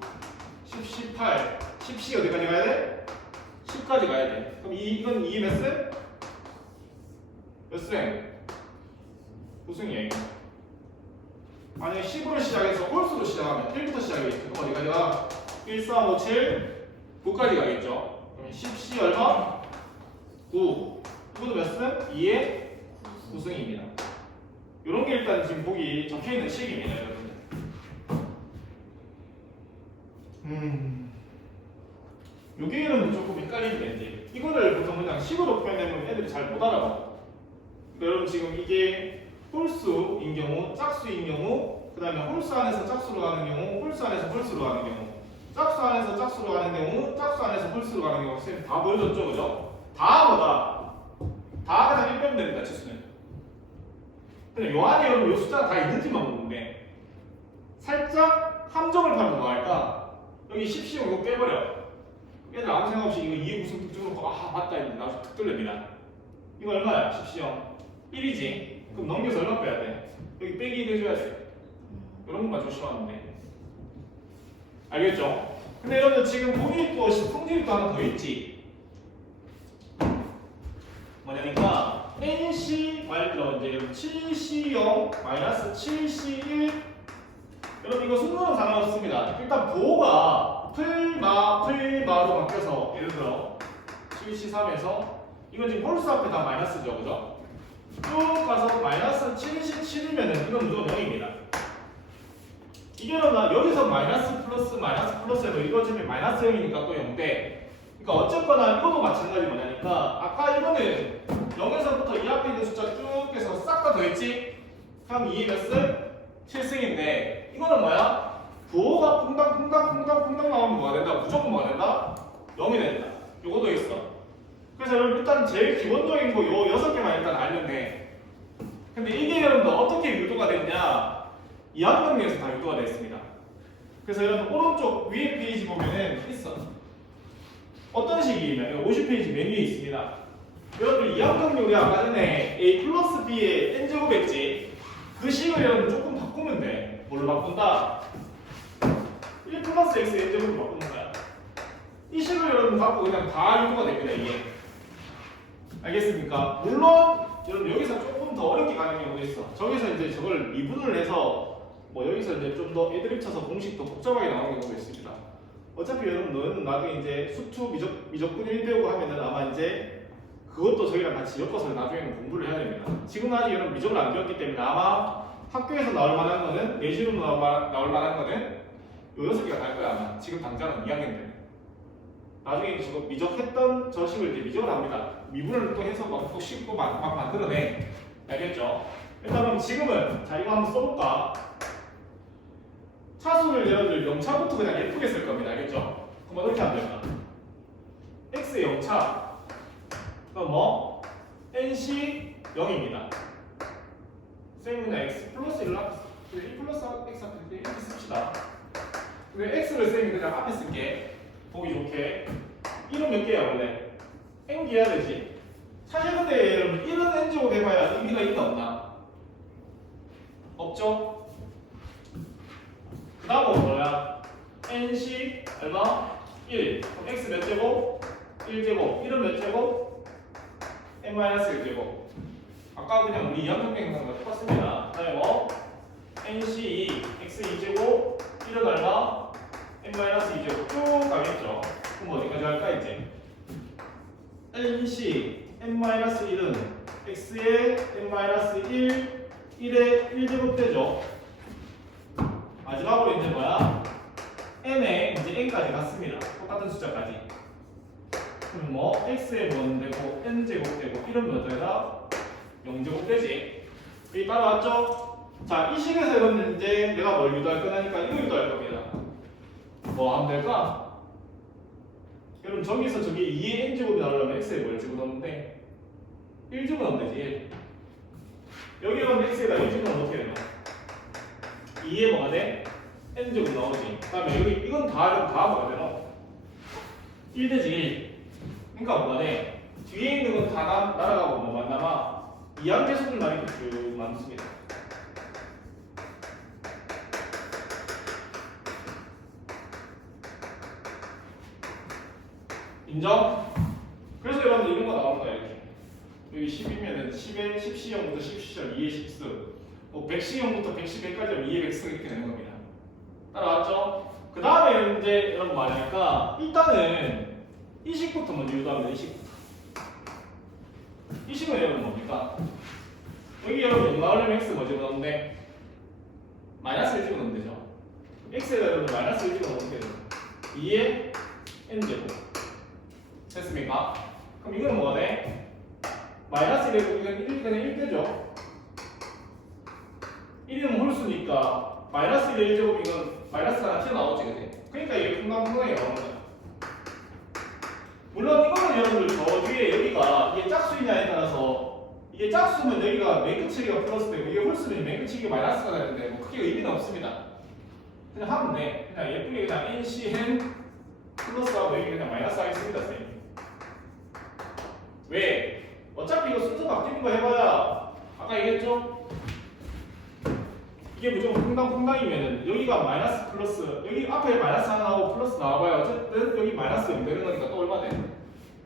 10C8, 10C 어디까지 가야 돼? 10까지 가야 돼. 그럼 이건 2의 몇 승? 몇 승? 9승이야 이거. 만약에 10으로 시작해서 홀수로 시작하면 1부터 시작이겠죠. 그럼 어디까지 가? 1, 4, 5, 7, 9까지 가겠죠. 그럼 10C 얼마? 9. 이것도 몇 승? 2의 9승입니다. 이런 게 일단 지금 보기 적혀있는 식입니다, 여러분들. 요게 여러분 조금 헷갈리는데 이제 이거를 보통 그냥 식으로 표현하면 애들이 잘 못 알아봐. 그러니까 여러분 지금 이게 홀수인 경우, 짝수인 경우, 그 다음에 홀수 안에서 짝수로 가는 경우, 홀수 안에서 홀수로 가는 경우, 짝수 안에서 짝수로 가는 경우, 짝수 안에서 홀수로 가는 경우, 선생님 다 보여줬죠, 그죠? 다 뭐다? 다 그냥 1 빼면 됩니다, 치수는. 근데 요 안에 여러분 요 숫자가 다 있는지만 보는데 살짝 함정을 파면 뭐 할까? 여기 10C 이거 빼버려. 얘들 아무 생각 없이 이거 2의 무슨 특징 놓고 맞다 이제 나중에 툭 뚫립니다. 이거 얼마야? 10C 1이지? 그럼 넘겨서 얼마 빼야 돼? 여기 빼기 해줘야 돼. 이런 것만 조심하면 돼. 알겠죠? 근데 여러분 지금 거기 또 성질이 또 하나 더 있지. NC 말로 이제 7C0 마이너스 7C1 여러분 이거 순서는 상관없습니다. 일단 보호가 풀마로 바뀌어서 예를 들어 7C3에서 이건 지금 홀수 앞에 다 마이너스죠, 그죠? 쭉 가서 마이너스 77이면은 이건 무조건 0입니다. 이게 여기서 마이너스 플러스 해도 이거 지금 마이너스 0이니까 또 0대. 그러니까 어쨌거나 이것도 마찬가지 뭐냐니까 아까 이거는 0에서부터 이 앞에 있는 숫자 쭉 해서 싹 다 더했지? 그럼 2의 몇 승? 7승인데 이거는 뭐야? 부호가 퐁당 나오면 뭐가 된다? 무조건 뭐가 된다? 0이 된다. 요것도 있어. 그래서 여러분 일단 제일 기본적인 거 요 6개만 일단 알면 돼. 근데 이게 여러분들 어떻게 유도가 됐냐? 이항정리에서 다 유도가 됐습니다. 그래서 여러분 오른쪽 위에 페이지 보면은 있어. 어떤 식이냐면 50페이지 맨 위에 있습니다. 여러분들 이항정리 우리 아까 전에 A 플러스 B의 n제곱 했지? 그 식을 여러분 조금 바꾸면 돼. 뭘로 바꾼다? 1 플러스 x n제곱으로 바꾸는 거야. 이 식을 여러분 갖고 그냥 다 유도가 됩니다. 이게. 알겠습니까? 물론 여러분 여기서 조금 더 어렵게 가는 경우도 있어. 저기서 이제 저걸 미분을 해서 뭐 여기서 이제 좀 더 애드립 쳐서 공식도 복잡하게 나오는 경우도 있습니다. 어차피 여러분은 나중에 이제 수투 미적분 1 배우고 하면은 아마 이제 그것도 저희랑 같이 엮어서 나중에는 공부를 해야 됩니다. 지금 아직 여러분 미적을 안 배웠기 때문에 아마 학교에서 나올 만한 거는 내신으로 나올 만한 거는 요 6개가 날 거야 아마. 지금 당장은 2학년 때문에. 나중에 저거 미적했던 저 식을 이제 미적을 합니다. 미분을 또 해서 막 또 씹고 막 만들어내. 알겠죠? 일단 그럼 지금은 자 이거 한번 써볼까? 차수를 여러분들 0차부터 그냥 예쁘게 쓸 겁니다. 알겠죠? 그럼 어떻게 하면 될까? x의 0차 그럼 뭐? nc 0입니다. 쌤은 그냥 x 플러스 1로 1 플러스 x 앞에 이렇게 씁시다. 근데 x를 쌤이 그냥 앞에 쓸게. 보기 좋게 1은 몇 개야 원래? n개 해야 되지. 사실 근데 여러분 1은 n제곱 해봐야 의미가 있나 없나? 없죠? 그 다음은 뭐야? nc 얼마? 1 그럼 x 몇 제곱? 1제곱 1은 몇 제곱? n-1제곱 아까 그냥 우리 2학년 갱상과 똑같습니다. 그 다음에 뭐? nc 2 x 2제곱 1은 얼마? n-2제곱 쭉 가겠죠. 그럼 어디까지 할까 이제? nc n-1은 x의 n-1 1의 1제곱 되죠. 마지막으로 이제 뭐야? n에 이제 n까지 갔습니다. 똑같은 숫자까지. 그럼 뭐 x의 뭐는 되고 n제곱 되고 1은 몇 되다? 0제곱 되지. 여기 따라왔죠? 자, 이 식에서 여러분 이제 내가 뭘 유도할 거냐니까 이거 유도할 겁니다. 뭐 하면 될까? 여러분 저기서 저기 2의 n제곱이 나오려면 x에 뭘 집어넣는데 1 집어넣으면 되지. 여기 가면 x에다 1 집어넣으면 어떻게 되나? 2에 뭐가 돼? n제곱 나오지. 그 다음에 여기 이건 다 뭐가 되나? 1 되지 1. 그러니까 뭐가 돼? 뒤에 있는 건 다 날아가고 뭐만 남아? 이항계수들만 이렇게 쭉 만듭니다. 인정? 그래서 여러분들 이런 거 나오는 거야 이렇게. 여기 10이면은 10에 10C형부터 10C형 2의 10수 뭐 100C형부터 110까지 하면 2의 100수 이렇게 되는 겁니다. 따라왔죠? 그 다음에 이제 여러분 말하니까 일단은 이 식부터 먼저 유도하면 돼. 이 식부터. 이 식은 여러분 뭡니까? 여기 여러분 나오려면 x 뭐 집어넣는데 마이너스 1 집어넣으면 되죠. x에다 여러분 마이너스 1 집어넣으면 되죠. 2의 n제곱 됐습니까? 그럼 이거는 뭐가 돼? 마이너스 1이고 이건 그냥 1 되죠. 1이면 홀수니까 마이너스 1의 1제곱 이건 마이너스가 하나 튀어나오지 그지? 그러니까 이게 퐁당퐁당이 나오는 거야. 물론 이거는 여러분들 저 뒤에 여기가 이게 짝수이냐에 따라서 이게 짝수면 여기가 맨 끝치기가 플러스 되고 이게 홀수면 맨 끝치기가 마이너스가 되는데 뭐 크게 의미는 없습니다. 그냥 하면 돼. 그냥 예쁘게 그냥 NCN 플러스하고 여기 그냥 마이너스 하겠습니다 선생님. 왜? 어차피 이거 순서 바뀌는 거 해봐야 아까 얘기했죠? 이게 무조건 퐁당퐁당이면은 여기가 마이너스 플러스 여기 앞에 마이너스 하나 나오고 플러스 나와봐야 어쨌든 여기 마이너스 0 되는 거니까 또 얼마 돼?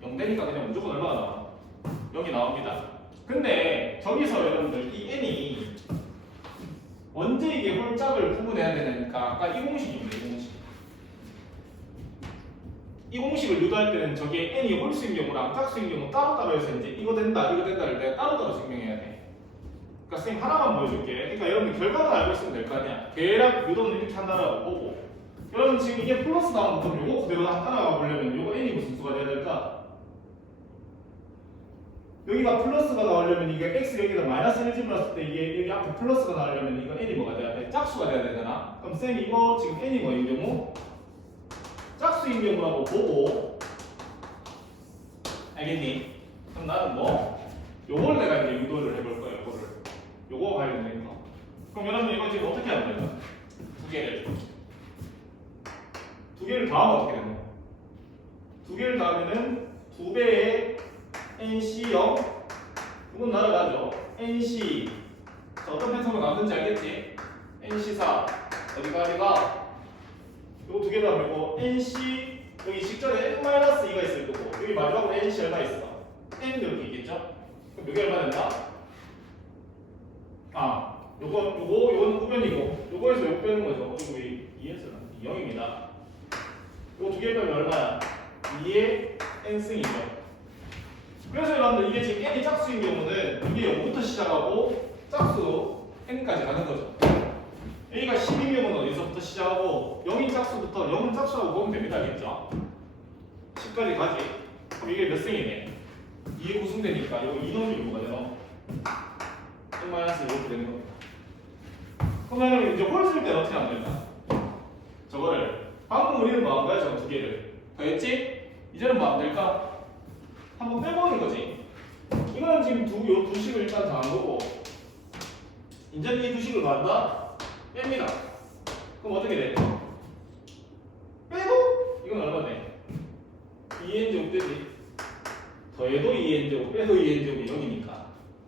0 되니까 그냥 무조건 얼마가 나와? 0이 나옵니다. 근데 저기서 여러분들 이 n이 언제 이게 홀짝을 구분해야 되냐니까 아까 이 공식입니다. 이 공식. 이 공식을 유도할 때는 저게 n이 홀수인 경우랑 짝수인 경우 따로따로 해서 이제 이거 된다 이거를 내가 따로따로 증명해야 돼. 그러니까 선생님 하나만 보여줄게. 그러니까 여러분 결과만 알고 있으면 될 거 아니야. 계략 유도는 이렇게 한다라고 보고 여러분 지금 이게 플러스 나오면 그럼 요거 그대로 따라가 보려면 요거 n이 무슨 수가 돼야 될까? 여기가 플러스가 나오려면 이게 x 여기다 마이너스 1 집어넣었을 때 이게 여기 앞에 플러스가 나오려면 이거 n이 뭐가 돼야 돼? 짝수가 돼야 되잖아. 그럼 쌤 이거 지금 n이 뭐인 경우? 짝수인 경우라고 보고 알겠니? 그럼 나는 뭐 요걸 내가 이제 유도를 해볼 거예요. 요거 관련된 거. 그럼 여러분 이거 지금 어떻게 하면 돼요? 두 개를 더하면 어떻게 되는 거야? 두 개를 더하면은 2배의 NC0 이건 날아가죠. NC 자, 어떤 패턴으로 나오는지 알겠지? NC4 어디가 요거 두 개로 하면 이거 NC 여기 직전에 N-2가 있을 거고 여기 마지막으로 NC 얼마 있어? N 여기 있겠죠? 그럼 여기 얼마 된다? 아 요거는 구변이고 요거에서 요 빼는 거죠. 이거 2에서는 0입니다. 요거 두 개 빼면 얼마야? 2의 N승이죠. 그래서 여러분들 이게 지금 n이 짝수인 경우는 이게 0부터 시작하고 짝수 n까지 가는 거죠. a가 10인 경우는 어디서부터 시작하고 0인 짝수부터 0은 짝수라고 보면 됩니다. 알겠죠? 10까지 가지. 그럼 이게 몇 승이네? 2에 구성되니까 이거 2넣으면 뭐가 되노? n-1 이렇게 되는 겁니다. 그러면 이제 홀 쓸 때는 어떻게 하면 될까? 저거를 방금 우리는 뭐 한 거야? 저거 두 개를 더했지? 이제는 뭐 하면 될까? 한번 빼보는 거지. 이거는 지금 요 두 식을 일단 더한 거고, 이제는 이 두 식을 뭐 한다? 뺍니다. 그럼 어떻게 돼? 빼도 이건 얼마 돼? 2n제곱 되지. 더해도 2n제곱, 빼도 2n제곱이 0이니까.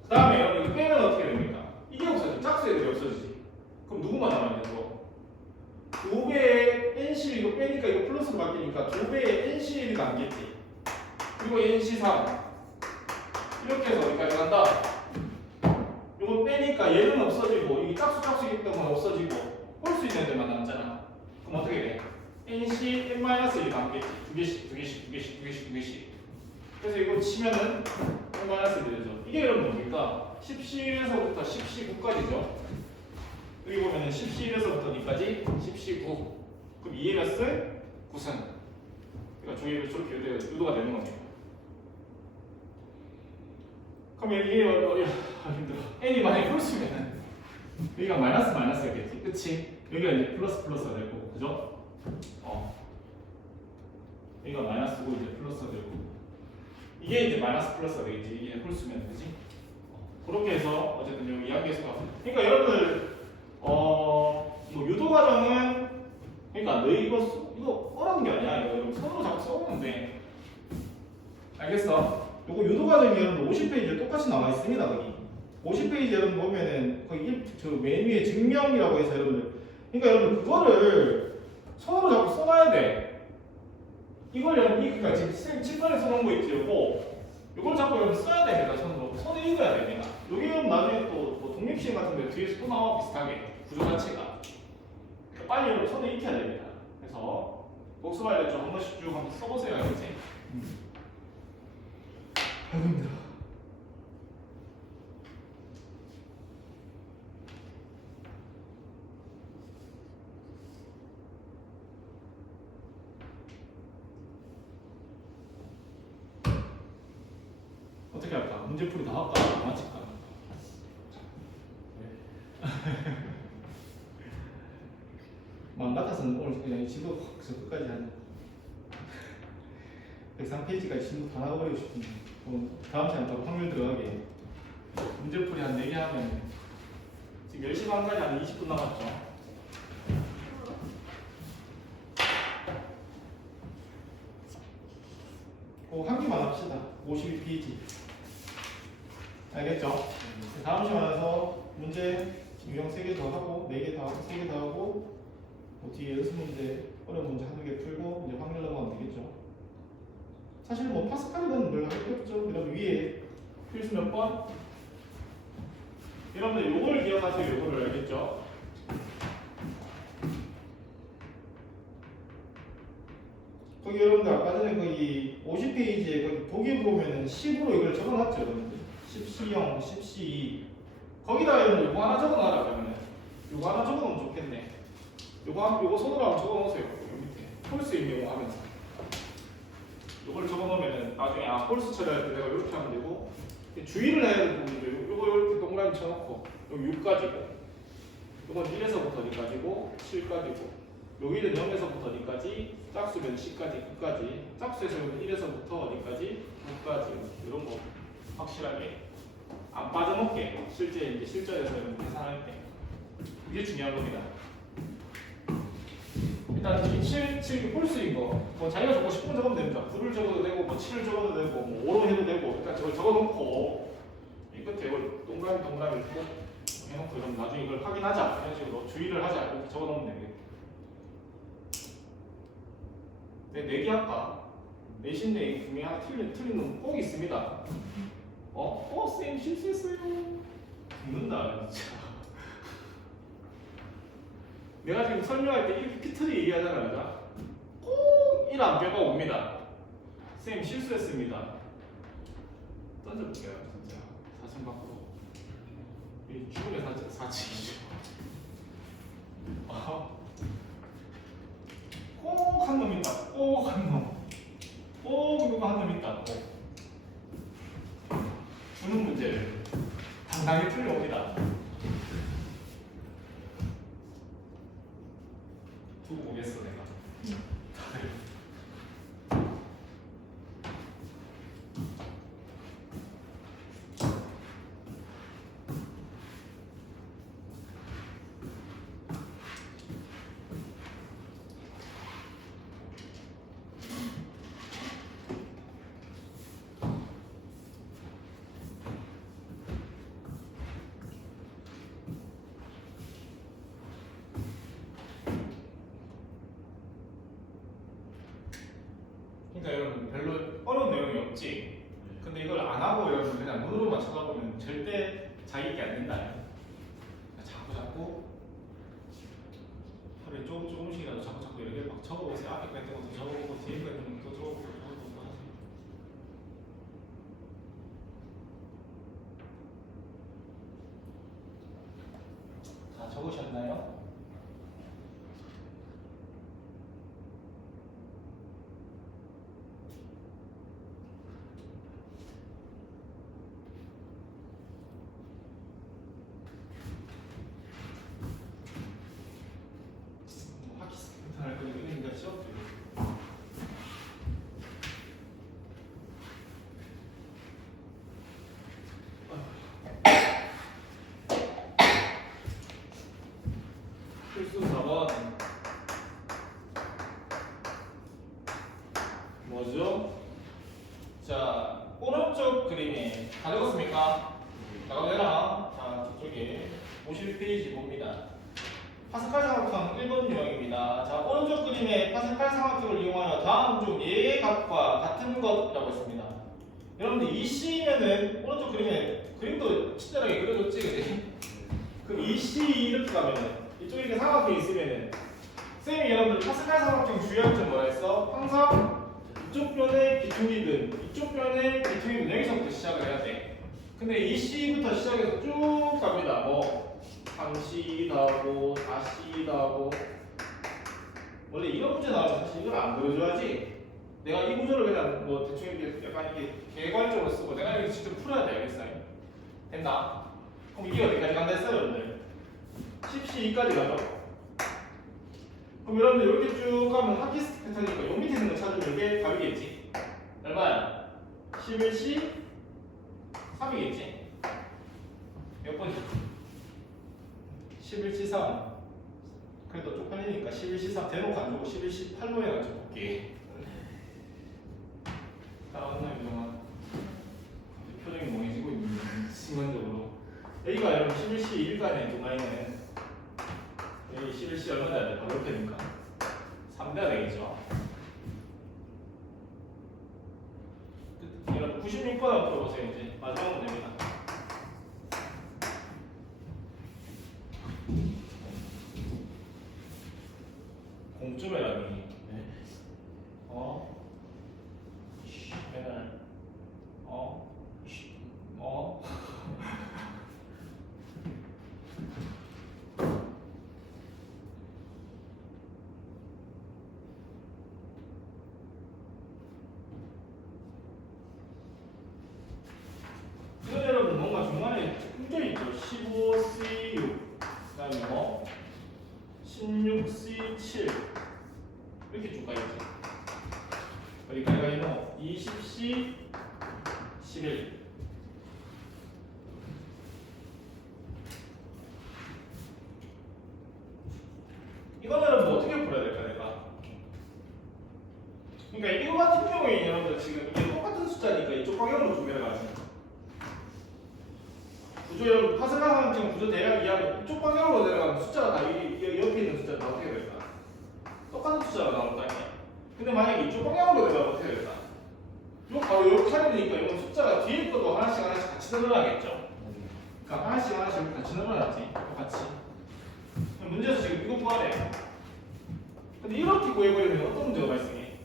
그 다음에 여러분 빼면 어떻게 됩니까? 이게 없어져. 짝수 애들이 없어지지. 그럼 누구만 남아야 돼? 이거 2배의 nC 이거 빼니까 이거 플러스로 바뀌니까 2배의 nC1이 남겠지. 그리고 NC3 이렇게 해서 어디까지 간다? 이거 빼니까 얘는 없어지고 이게 짝수이기 때문에 없어지고 홀수 있는 데만 남잖아. 그럼 어떻게 돼? NC N-1이 남겠지. 두 개씩. 그래서 이거 치면은 N-1이 되죠. 이게 여러분 뭡니까? 10C1에서부터 10C9까지죠. 여기 보면은 10C1에서부터 어디까지? 10C9. 그럼 2의 몇 승? 9승. 그러니까 저렇게 유도가 되는 겁니다. 그럼 이게 힘들어. n이 만약에 홀수면 여기가 마이너스겠지, 그치? 여기가 이제 플러스가 될 거고, 그죠? 여기가 마이너스고 이제 플러스가 되고 이게 이제 마이너스 플러스가 되겠지. 이게 홀수면 그지? 그렇게 해서 어쨌든 여기 이항계수가 그러니까 여러분들 뭐 유도 과정은 그러니까 너 이거 어려운 게 아니야. 이거 여러분 손으로 자꾸 써보면 돼. 알겠어? 요거 유도 과정이 여러분 50페이지에 똑같이 나와 있습니다. 거기 50페이지 여러분 보면은 거기 맨 위에 증명이라고 해서 여러분들 그러니까 여러분 그거를 손으로 자꾸 써놔야 돼. 이걸 여러분 그러니까 지금 칠판에 써놓은 거 있지. 요걸 자꾸 여러분 써야 됩니다. 손에 읽어야 됩니다. 요게 여러분 나중에 또뭐 독립시험 같은데 뒤에서 또 나와 비슷하게 구조 자체가 빨리 여러분 손에 익혀야 됩니다. 그래서 복습할 때 좀 한 번씩 쭉 한번 써보세요. 알겠지? 아이고 힘들어. 어떻게 할까? 문제풀이 다 할까? 다 맞힐까? 마음 같아서는 오늘 그냥 진도 확 끝까지 하는 103페이지까지 진도 다 나가버리고 싶은데 다음 시간에 또 확률 들어가게 문제풀이 한 4개 하면 지금 10시 반까지 한 20분 남았죠. 한 개만 합시다. 52페이지 알겠죠? 다음 시간 와서 문제 유형 3개 더 하고 4개 더 하고 3개 더 하고 뒤에 연습 문제 어려운 문제 한두 개 풀고 이제 확률 넘어가면 되겠죠. 사실 뭐 파스칼이든 별로 할 게 없죠. 이런 위에 필수 몇 번? 있죠. 거기 여러분들 아까 전에 거기 50페이지에 거기 보기 보면은 10으로 이걸 적어놨죠. 여러분들. 10C0, 10C2. 거기다가 여러분 요거 하나 적어놔라 그러면은. 요거 하나 적어놓으면 좋겠네. 요거 손으로 한번 적어놓으세요. 여기 밑에. 폴스 입력 하면서. 요걸 적어놓으면은 나중에 폴스 처리할 때 내가 이렇게 하면 되고 주의를 해야 될 부분도 요거 이렇게 동그라미 쳐놓고 여기 6까지고 요건 1에서부터 어디까지고 7까지고 여기는 0에서부터 어디까지 짝수면 10까지 9까지 짝수에서는 1에서부터 어디까지 9까지 이런 거 확실하게 안 빠져먹게 실제 이제 실전에서 계산할 때 이게 중요한 겁니다. 일단 이 7 홀수인 거, 뭐 자기가 적고 싶은 거 적으면 됩니다. 9를 적어도 되고, 뭐 7을 적어도 되고, 뭐 5로 해도 되고, 일단 저걸 적어놓고 이 끝에 이걸 동그라미 꼭 해놓고 이러면 나중에 이걸 확인하자 이런 식으로 주의를 하자 이렇게 적어놓으면 되겠다. 내기 할까? 내신내 분명히 하나 틀린 놈 꼭 있습니다. 쌤 실수했어요. 죽는다 진짜. 내가 지금 설명할 때 이렇게 피트리 얘기하잖아, 그죠? 꼭 1 안 빼고 옵니다. 쌤 실수했습니다. 던져볼게요, 진짜. 4층 밖으로. 이 죽음의 4층이죠. 꼭 한 놈 있다. 꼭 한 놈. 꼭 누가 한 놈 있다. 주는 문제를 당당히 풀려옵니다. 두고 보겠어 내가. 그러니까 여러분 별로 어려운 내용이 없지. 근데 이걸 안 하고 여러분 그냥 눈으로만 쳐다보면 절대 자기 있게 안 된다. 자꾸 하루에 조금씩이라도 자꾸 이렇게 막 적어보세요. 앞에 거 있는 것도 적어보고 뒤에 거 있는 것도 적어보고 하세요. 다 적으셨나요? 필수 4번 뭐죠? 자, 오른쪽 그림이 다 적었습니까? 나가되나? 자, 저쪽에 51페이지 봅니다. 파스칼 삼각형 1번 유형입니다. 자, 오른쪽 그림에 파스칼 삼각형을 이용하여 다음 중 예의 값과 같은 것이라고 했습니다. 여러분들 EC면은 오른쪽 그림에 그림도 친절하게 그려줬지, 그지? 그럼 EC 이렇게 가면은 이쪽에 이렇게 삼각형이 있으면은 쌤이 여러분들 파스칼 삼각형 주의할 점 뭐라 했어? 항상 이쪽 변의 기퉁이든 이쪽 변의 기퉁이든 여기서부터 시작을 해야 돼. 근데 EC부터 시작해서 쭉 갑니다. 뭐 3C 나오고 4C 나오고 원래 이런 문제 나오면 사실 이걸 안 그려줘야지. 내가 이 구조를 그냥 뭐 대충 이렇게 약간 이렇게 개괄적으로 쓰고 내가 이렇게 직접 풀어야 돼. 알겠어요? 됐나? 그럼 이게 어디까지 간다 했어요, 여러분들? 10C2까지 가죠? 그럼 여러분들 이렇게 쭉 가면 하키스트 패턴이니까 요 밑에 있는 거 찾으면 이게 답이겠지? 얼마야? 11C 3이겠지? 몇 번이야? 11C 3 그래도 쪽팔리니까 11C 3 대놓고 안 주고 11C 8로 해가지고 볼게. 따라왔나 유정아? 표정이 멍해지고 있는 순간적으로 여기가 여러분 11C 1간의 두 라인은 여기 11C 얼마 돼야 돼? 바로 옆에 니까 3 돼야 되겠죠? 여러분 96번 한번 풀어보세요. 이제 마지막 문제입니다. 이렇게 쭉 가겠죠. 여기까지는 20C 11. 이거는 뭐 어떻게 풀어야 될까 내가? 그러니까 이거 같은 경우에 여러분들 지금 이게 똑같은 숫자니까 이쪽 방향으로 좀 내려가죠. 구조 여러분 파생하는 지금 구조 대략 이해하면 이쪽 방향으로 내려가면 숫자가 다 옆에 있는 숫자는 다 어떻게 될까? 똑같은 숫자가 나온다. 근데 만약에 이쪽 방향으로 내려가면 어떻게 될까? 요 바로 이렇게 하게 되니까 이건 숫자가 뒤에 것도 하나씩 하나씩 같이 늘어나겠죠. 그러니까 하나씩 하나씩 같이 늘어났지. 똑같이. 문제에서 지금 이거 구하래. 근데 이렇게 구해버리면 어떤 문제가 발생해?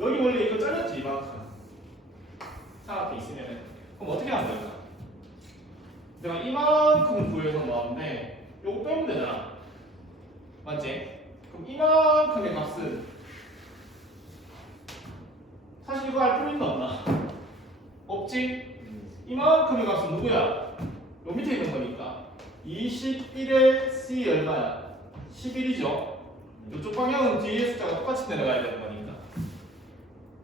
여기 원래 이거 잘렸지 이만큼. 사각형 있으면은 그럼 어떻게 하면 될까? 내가 이만큼 구해서 나왔는데 요거 빼면 되잖아. 맞지? 그럼 이만큼의 값은 사실 이거 할 필요 있나 없나? 없지? 이만큼의 값은 누구야? 요 밑에 있는 거니까 21의 C 얼마야? 11이죠? 이쪽 방향은 뒤에 숫자가 똑같이 내려가야 되는 거니까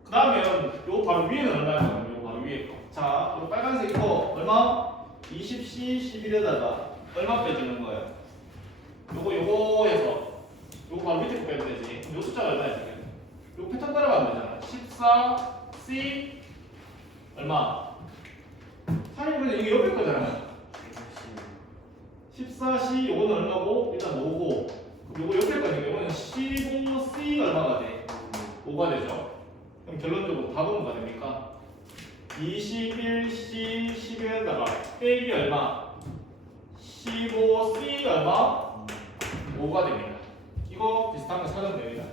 그 다음에 요 바로 위에는 얼마야? 요 바로 위에 거. 자, 요 빨간색 이거 얼마? 20C 11에다가 얼마 빼주는 거예요? 요거 해서 요거 바로 밑에 거 빼면 되지. 그럼 요 숫자가 얼마야 지금? 요 패턴 따라가면 되잖아. 14C 얼마? 사실 근데 이게 옆에 거잖아. 14C 요거는 얼마고? 일단 5고 그럼 요거 옆에 거니까 요거는 15C 얼마가 돼? 5가 되죠. 그럼 결론적으로 답은 뭐가 됩니까? 21C 11에다가 빼기 얼마? 15C 얼마? 5가 됩니다. 이거 비슷한 거 찾으면 됩니다.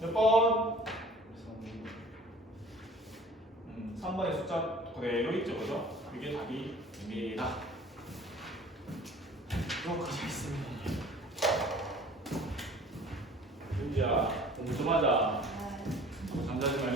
몇 번? 3번의 숫자 그대로 있죠, 그죠? 이게 답입니다. 이거까지 했습니다. 윤지야, 공부 좀 하자. 잠자지 말고.